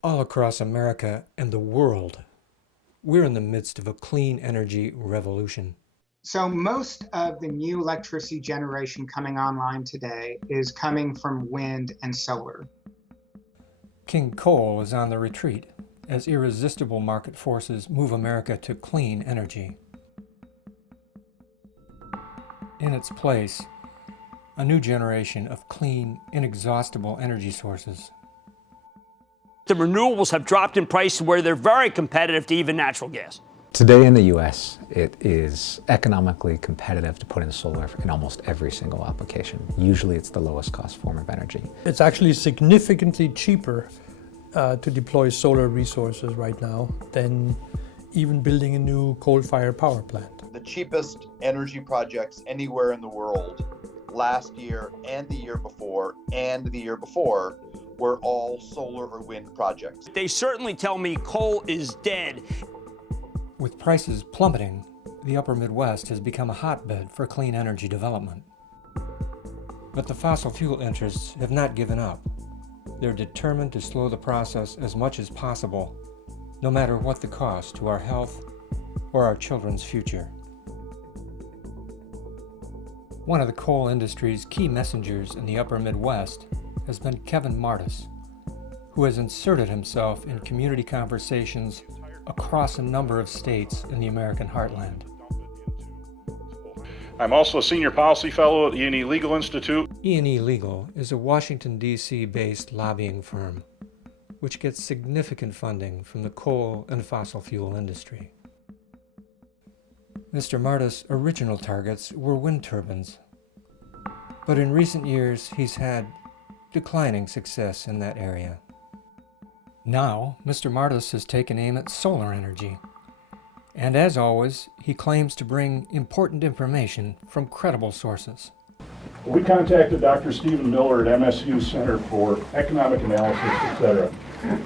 All across America and the world, we're in the midst of a clean energy revolution. So most of the new electricity generation coming online today is coming from wind and solar. King coal is on the retreat as irresistible market forces move America to clean energy. In its place, a new generation of clean, inexhaustible energy sources. The renewables have dropped in price where they're very competitive to even natural gas. Today in the U.S., it is economically competitive to put in solar in almost every single application. Usually it's the lowest cost form of energy. It's actually significantly cheaper to deploy solar resources right now than even building a new coal-fired power plant. The cheapest energy projects anywhere in the world last year and the year before were all solar or wind projects. They certainly tell me coal is dead. With prices plummeting, the upper Midwest has become a hotbed for clean energy development. But the fossil fuel interests have not given up. They're determined to slow the process as much as possible, no matter what the cost to our health or our children's future. One of the coal industry's key messengers in the upper Midwest has been Kevon Martis, who has inserted himself in community conversations across a number of states in the American heartland. I'm also a senior policy fellow at E&E Legal Institute. E&E Legal is a Washington, D.C. based lobbying firm which gets significant funding from the coal and fossil fuel industry. Mr. Martis' original targets were wind turbines, but in recent years he's had declining success in that area. Now, Mr. Martis has taken aim at solar energy. And as always, he claims to bring important information from credible sources. We contacted Dr. Stephen Miller at MSU Center for Economic Analysis, etc.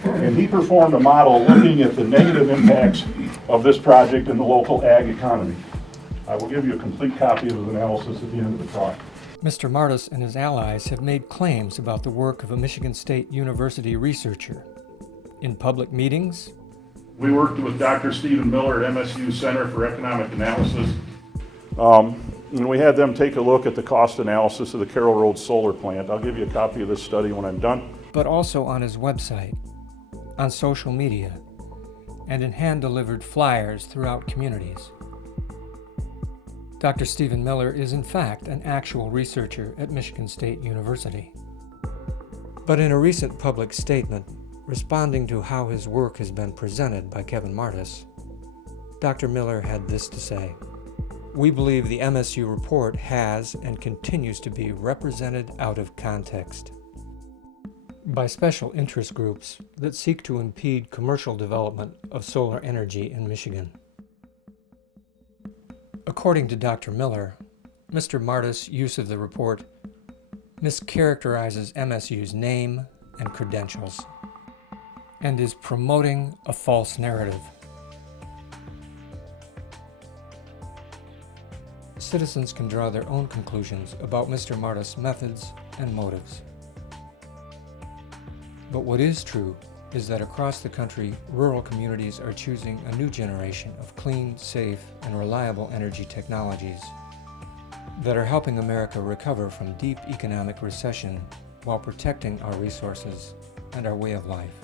And he performed a model looking at the negative impacts of this project in the local ag economy. I will give you a complete copy of his analysis at the end of the talk. Mr. Martis and his allies have made claims about the work of a Michigan State University researcher. In public meetings, We worked with Dr. Stephen Miller at MSU Center for Economic Analysis. And we had them take a look at the cost analysis of the Carroll Road solar plant. I'll give you a copy of this study when I'm done. but also on his website, on social media, and in hand-delivered flyers throughout communities. Dr. Stephen Miller is in fact an actual researcher at Michigan State University. But in a recent public statement, responding to how his work has been presented by Kevon Martis, Dr. Miller had this to say: "We believe the MSU report has and continues to be represented out of context by special interest groups that seek to impede commercial development of solar energy in Michigan." According to Dr. Miller, Mr. Martis' use of the report mischaracterizes MSU's name and credentials and is promoting a false narrative. Citizens can draw their own conclusions about Mr. Martis' methods and motives. But what is true is that across the country, rural communities are choosing a new generation of clean, safe, and reliable energy technologies that are helping America recover from deep economic recession while protecting our resources and our way of life.